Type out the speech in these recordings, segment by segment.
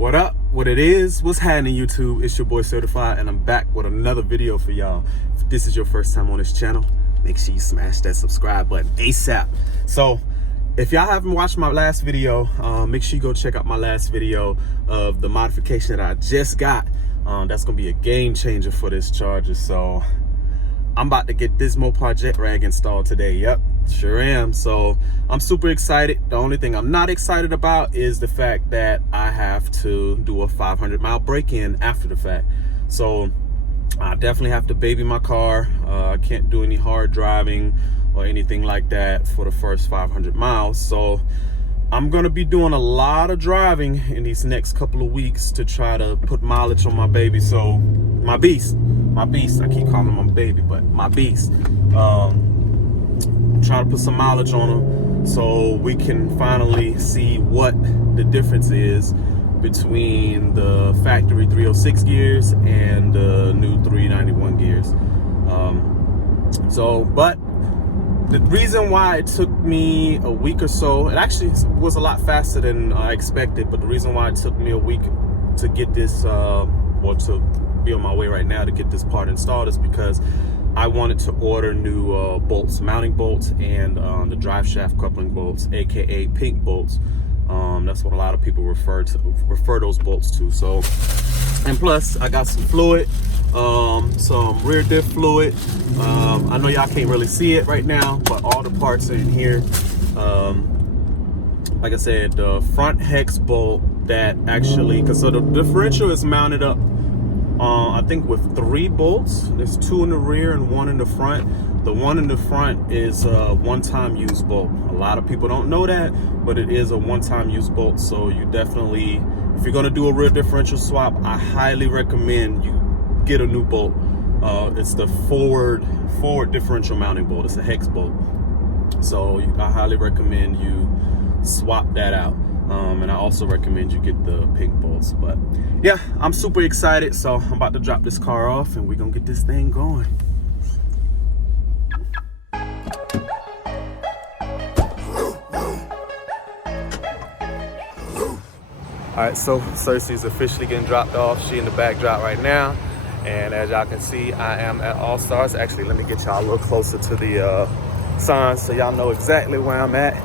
What up? What it is? What's happening, YouTube? It's your boy Srtfied, and I'm back with another video for y'all. If this is your first time on this channel, make sure you smash that subscribe button ASAP. So, if y'all haven't watched my last video, make sure you go check out my last video of the modification that I just got. That's gonna be a game changer for this Charger. So, I'm about to get this Mopar Getrag installed today. Yep, sure am. So I'm super excited. The only thing I'm not excited about is the fact that I have to do a 500-mile break-in after the fact. So I definitely have to baby my car. I can't do any hard driving or anything like that for the first 500 miles. So I'm gonna be doing a lot of driving in these next couple of weeks to try to put mileage on my baby. So my beast, I keep calling him my baby, but my beast. Try to put some mileage on him so we can finally see what the difference is between the factory 306 gears and the new 391 gears. But the reason why it took me a week or so, it actually was a lot faster than I expected, but the reason why it took me a week to get this, or to be on my way right now to get this part installed, is because I wanted to order new bolts, mounting bolts, and the drive shaft coupling bolts, aka pink bolts. That's what a lot of people refer those bolts to. So, and plus I got some fluid, some rear diff fluid. I know y'all can't really see it right now, but all the parts are in here. Like I said, the front hex bolt that actually, because so the differential is mounted up, I think with 3 bolts. There's 2 in the rear and 1 in the front. The one in the front is a one-time use bolt. A lot of people don't know that, but it is a one-time use bolt. So you definitely, if you're gonna do a rear differential swap, I highly recommend you get a new bolt. It's the forward differential mounting bolt. It's a hex bolt. So I highly recommend you swap that out. And I also recommend you get the pink bolts. But yeah, I'm super excited. So I'm about to drop this car off and we're gonna get this thing going. All right, so Cersei's officially getting dropped off. She in the backdrop right now. And as y'all can see, I am at All-Starz. Actually, let me get y'all a little closer to the signs so y'all know exactly where I'm at.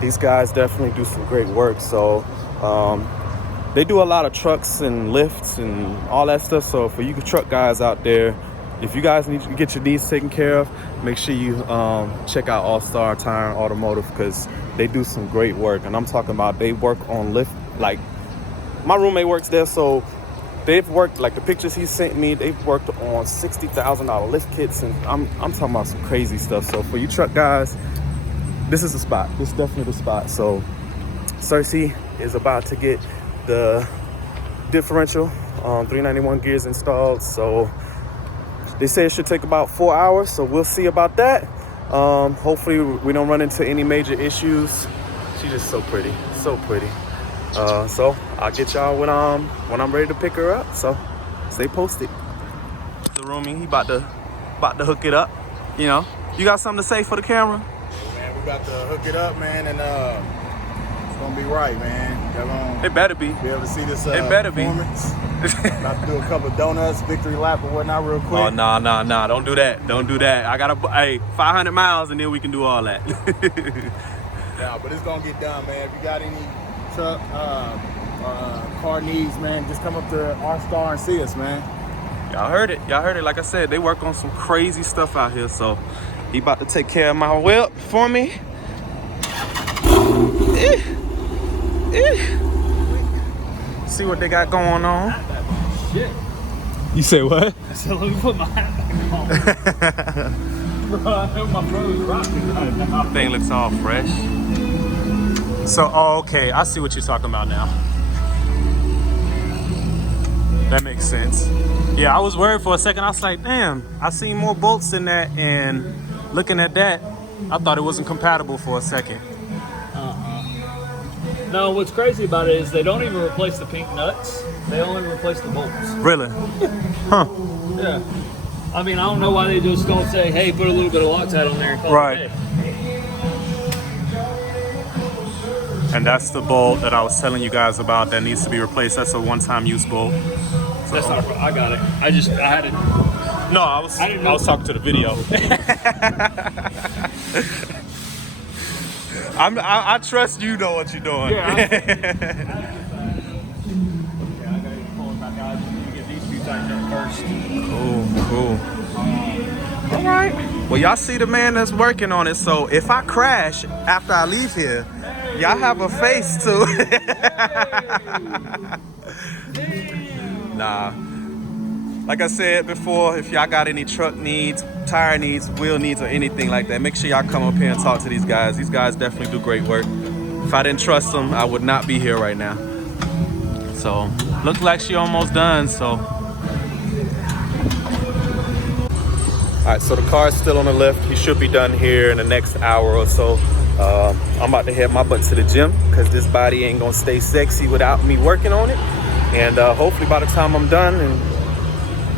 These guys definitely do some great work. So they do a lot of trucks and lifts and all that stuff. So for you truck guys out there, if you guys need to get your needs taken care of, make sure you check out All-Starz Tire Automotive, because they do some great work. And I'm talking about, they work on lift, like my roommate works there, so they've worked, like the pictures he sent me, they've worked on $60,000 lift kits, and I'm talking about some crazy stuff. So for you truck guys, this is the spot. This is definitely the spot. So Cersei is about to get the differential 391 gears installed. So they say it should take about 4 hours, so we'll see about that. Hopefully we don't run into any major issues. She's just so pretty, so pretty. So I'll get y'all when I'm ready to pick her up. So stay posted. The roomie, he about to hook it up. You know, you got something to say for the camera? Man, we about to hook it up, man, and it's gonna be right, man. Y'all gonna it better be able to see this. It better performance. About to do a couple of donuts, victory lap or whatnot, real quick. Oh nah, don't do that. Don't do that. I gotta 500 miles and then we can do all that. Yeah, but it's gonna get done, man. If you got any truck car needs, man, just come up to All-Starz and see us, man. Y'all heard it. Like I said, they work on some crazy stuff out here. So he about to take care of my whip for me. See what they got going on. Shit. You say what? I said, let me put my hat back on. Bro, I know my brother's rocking right now. Thing looks all fresh. So, okay, I see what you're talking about now. That makes sense. Yeah, I was worried for a second. I was like, damn, I seen more bolts than that, and looking at that, I thought it wasn't compatible for a second. No, what's crazy about it is they don't even replace the pink nuts. They only replace the bolts. Really? Huh. Yeah. I mean, I don't know why they just don't say, hey, put a little bit of Loctite on there and call right. it a day. And that's the bolt that I was telling you guys about that needs to be replaced. That's a one-time use bolt. So, That's not. I got it. I had it. no, I was talking to the video. I trust you know what you're doing. Yeah, I gotta pull it back out. You get these two tightened up first. Cool. All right. Well, y'all see the man that's working on it. So if I crash after I leave here, y'all have a face too. Nah. Like I said before, if y'all got any truck needs, tire needs, wheel needs, or anything like that, make sure y'all come up here and talk to these guys. These guys definitely do great work. If I didn't trust them, I would not be here right now. So, looks like she almost done, so. All right, so the car is still on the lift. He should be done here in the next hour or so. I'm about to head my butt to the gym because this body ain't gonna stay sexy without me working on it. And hopefully by the time I'm done, and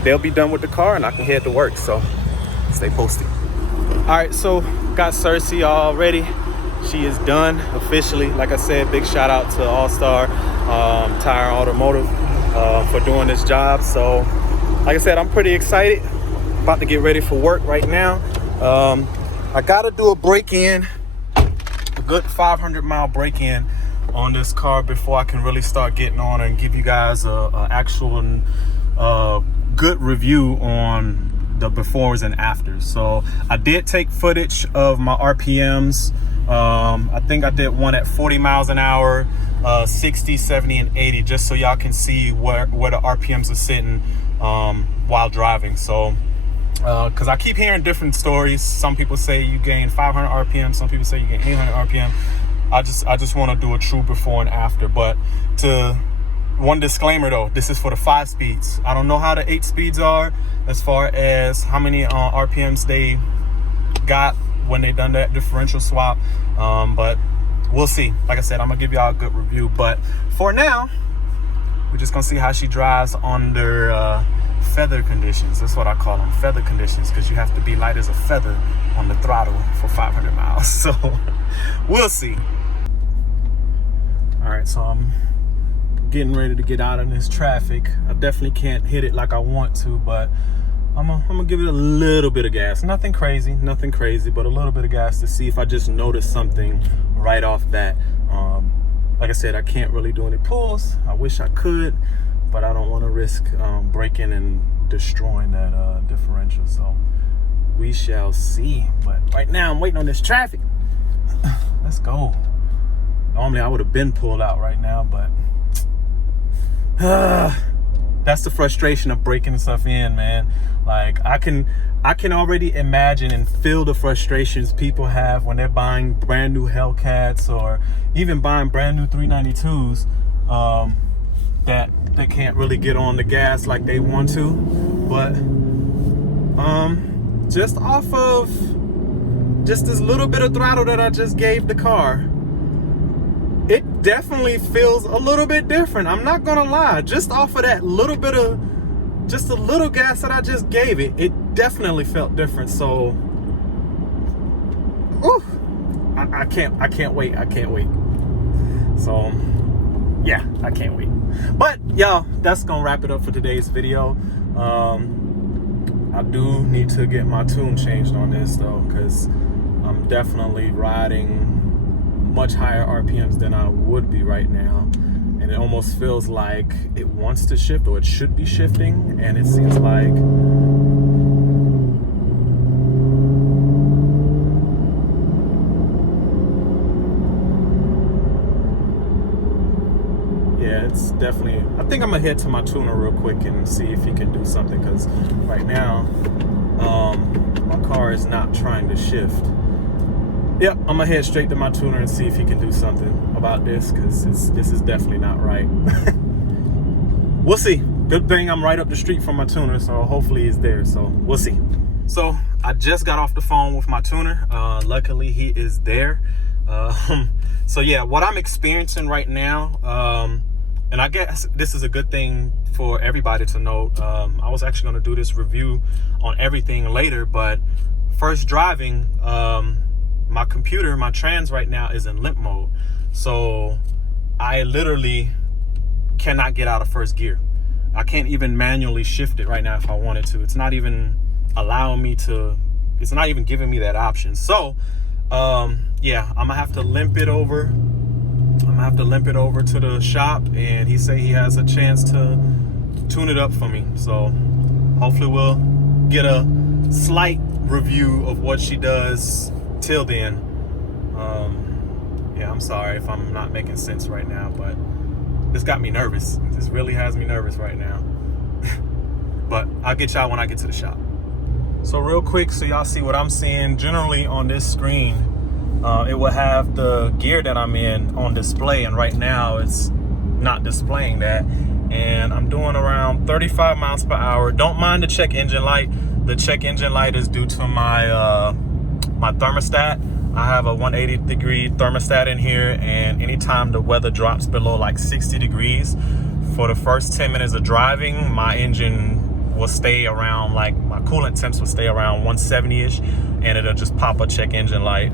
they'll be done with the car and I can head to work, so stay posted. All right, so got Cersei all ready. She is done officially. Like I said, big shout out to All-Starz Tire Automotive for doing this job. So like I said, I'm pretty excited. About to get ready for work right now. I gotta do a break-in, a good 500-mile break-in on this car before I can really start getting on and give you guys a actual good review on the befores and afters. So I did take footage of my RPMs. I think I did one at 40 miles an hour, 60, 70, and 80, just so y'all can see where the RPMs are sitting while driving. So because I keep hearing different stories. Some people say you gain 500 RPM, some people say you gain 800 RPM. I just want to do a true before and after. But one disclaimer though, this is for the 5 speeds. I don't know how the 8 speeds are as far as how many RPMs they got when they done that differential swap, but we'll see. Like I said, I'm gonna give y'all a good review, but for now we're just gonna see how she drives under feather conditions. That's what I call them, feather conditions, because you have to be light as a feather on the throttle for 500 miles. So we'll see. All right, so I'm getting ready to get out of this traffic. I definitely can't hit it like I want to, but I'm gonna give it a little bit of gas. Nothing crazy, but a little bit of gas to see if I just notice something right off that. Like I said, I can't really do any pulls. I wish I could, but I don't want to risk breaking and destroying that differential. So we shall see. But right now I'm waiting on this traffic. Let's go. Normally I would have been pulled out right now, but that's the frustration of breaking stuff in, man. Like I can already imagine and feel the frustrations people have when they're buying brand new Hellcats or even buying brand new 392s that they can't really get on the gas like they want to. But just off of just this little bit of throttle that I just gave the car, it definitely feels a little bit different. I'm not gonna lie. Just off of that little bit of, just a little gas that I just gave it, it definitely felt different. So, whew, I can't wait. So, yeah, I can't wait. But y'all, that's gonna wrap it up for today's video. I do need to get my tune changed on this though, because I'm definitely riding much higher RPMs than I would be right now, and it almost feels like it wants to shift, or it should be shifting, and it seems like yeah, it's definitely, I think I'm gonna head to my tuner real quick and see if he can do something, because right now my car is not trying to shift. Yep, I'm gonna head straight to my tuner and see if he can do something about this, because this is definitely not right. We'll see. Good thing I'm right up the street from my tuner, so hopefully he's there, so we'll see. So I just got off the phone with my tuner. Luckily he is there. So yeah, what I'm experiencing right now, and I guess this is a good thing for everybody to know. I was actually gonna do this review on everything later, but first driving, my computer, my trans right now is in limp mode. So I literally cannot get out of first gear. I can't even manually shift it right now if I wanted to. It's not even allowing me to, it's not even giving me that option. So yeah, I'm gonna have to limp it over. To the shop, and he say he has a chance to tune it up for me. So hopefully we'll get a slight review of what she does till then. Yeah, I'm sorry if I'm not making sense right now, but this got me nervous. This really has me nervous right now. But I'll get y'all when I get to the shop. So real quick, so y'all see what I'm seeing. Generally on this screen, it will have the gear that I'm in on display, and right now it's not displaying that. And I'm doing around 35 miles per hour. Don't mind the check engine light. The check engine light is due to my my thermostat. I have a 180-degree thermostat in here, and anytime the weather drops below like 60 degrees, for the first 10 minutes of driving, my engine will stay around, like my coolant temps will stay around 170-ish, and it'll just pop a check engine light.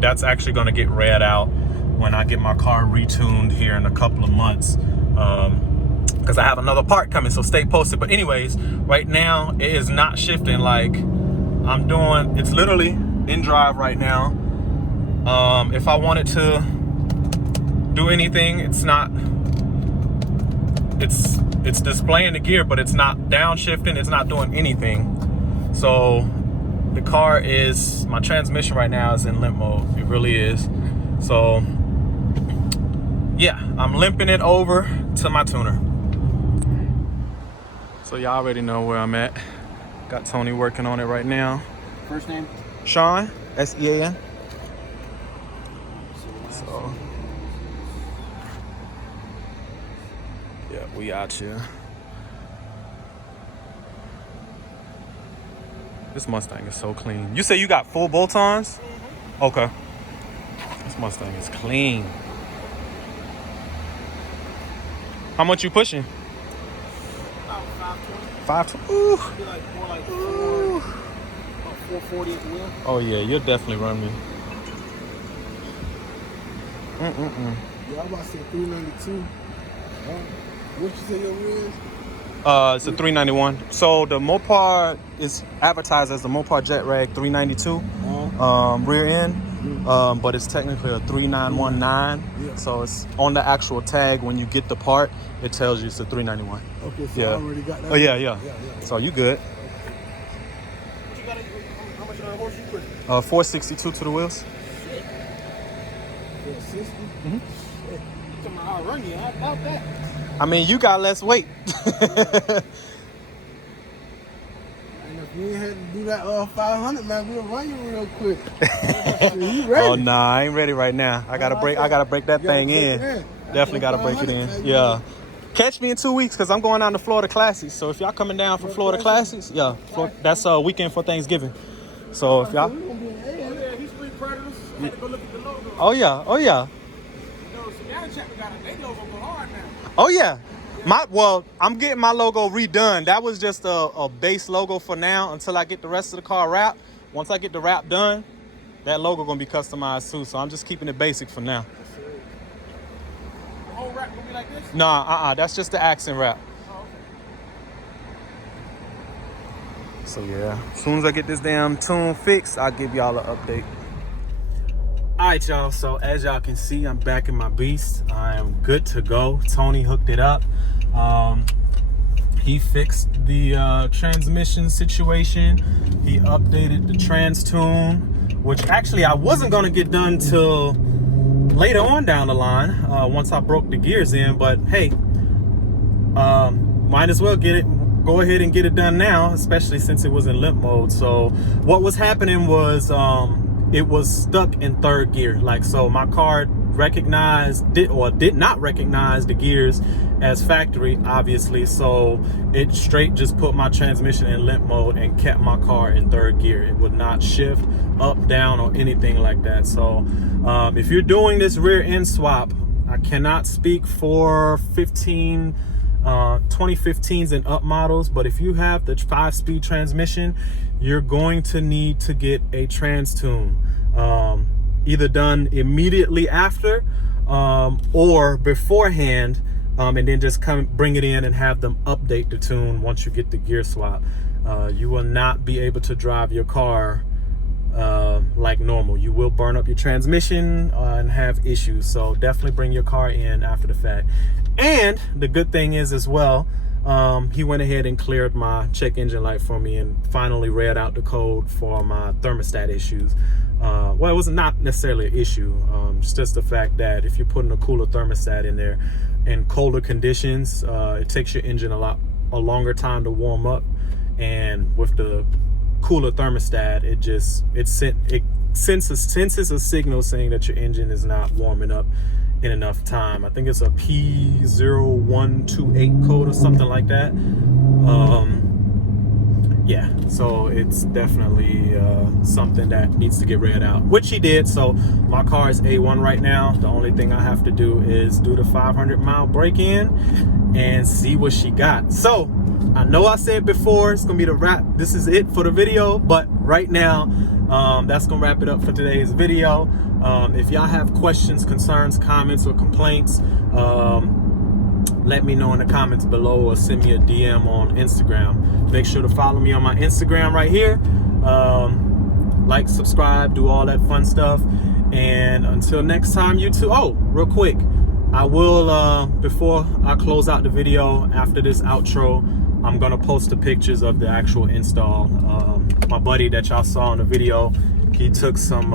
That's actually gonna get read out when I get my car retuned here in a couple of months, because I have another part coming, so stay posted. But anyways, right now it is not shifting like I'm doing. It's literally in drive right now. If I wanted to do anything, it's not. It's displaying the gear, but it's not downshifting. It's not doing anything. So the car is, my transmission right now is in limp mode. It really is. So yeah, I'm limping it over to my tuner. So y'all already know where I'm at. Got Tony working on it right now. First name? Sean, S-E-A-N. So yeah, we out here. This Mustang is so clean. You say you got full bolt-ons? Okay. This Mustang is clean. How much you pushing? About 520. 520. Ooh. Be like more like Ooh. 440 at the wheel. Oh yeah, you'll definitely run me. Yeah, I'm about to say 392. What you say your wheel is? It's a 391. So the Mopar is advertised as the Mopar Getrag 392 rear end, but it's technically a 3919. Yeah. So it's on the actual tag. When you get the part, it tells you it's a 391. Okay, so Yeah. I already got that. Oh yeah. So you good? What you got? How much horse you put? 462 to the wheels. 460. Mm-hmm. Shit. You talking about I'll run you? How about that? I mean, you got less weight. And if we had to do that 500, man, we'll run you real quick. You ready? Oh nah, I ain't ready right now. I gotta break that thing in. Definitely gotta break it in. Yeah. Catch me in 2 weeks, because I'm going down to Florida Classics. So if y'all coming down for Florida Classics, yeah, that's a weekend for Thanksgiving. So if y'all, These three Predators, I had to go look at the logo. oh yeah, You know, Seattle Chapter got a, they logo go hard now. oh yeah. I'm getting my logo redone. That was just a base logo for now until I get the rest of the car wrapped. Once I get the wrap done, that logo gonna be customized too. So I'm just keeping it basic for now. The whole wrap gonna be like this? Nah, that's just the accent wrap. Oh, okay. So yeah, as soon as I get this damn tune fixed, I'll give y'all an update. All right, y'all, so as y'all can see, I'm back in my beast. I am good to go. Tony hooked it up. He fixed the transmission situation. He updated the trans tune, which actually I wasn't gonna get done till later on down the line, once I broke the gears in, but hey, might as well go ahead and get it done now, especially since it was in limp mode. So what was happening was it was stuck in third gear. Like, so my car did not recognize the gears as factory, obviously. So it straight just put my transmission in limp mode and kept my car in third gear. It would not shift up, down, or anything like that. So if you're doing this rear end swap, I cannot speak for 2015s and up models, but if you have the 5-speed transmission, you're going to need to get a trans tune, either done immediately after or beforehand, and then just bring it in and have them update the tune once you get the gear swap. You will not be able to drive your car like normal. You will burn up your transmission and have issues. So definitely bring your car in after the fact. And the good thing is as well, he went ahead and cleared my check engine light for me and finally read out the code for my thermostat issues. Well, it was not necessarily an issue. It's just the fact that if you're putting a cooler thermostat in there in colder conditions, it takes your engine a longer time to warm up. And with the cooler thermostat, it senses a signal saying that your engine is not warming up in enough time. I think it's a P0128 code or something like that. Yeah, so it's definitely something that needs to get read out, which he did. So my car is A1 right now. The only thing I have to do is do the 500-mile break-in and see what she got. So I know I said before it's gonna be the wrap. This is it for the video, but right now that's gonna wrap it up for today's video. If y'all have questions, concerns, comments, or complaints, let me know in the comments below or send me a DM on Instagram. Make sure to follow me on my Instagram right here. Like, subscribe, do all that fun stuff. And until next time, YouTube. Oh, real quick, I will, before I close out the video after this outro, I'm gonna post the pictures of the actual install. My buddy that y'all saw in the video, he took some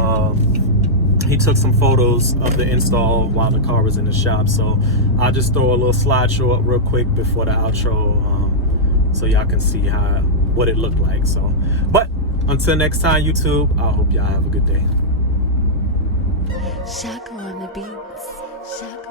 photos of the install while the car was in the shop. So I'll just throw a little slideshow up real quick before the outro, so y'all can see what it looked like. So, but until next time, YouTube, I hope y'all have a good day. Shocka on the beats. Shocka.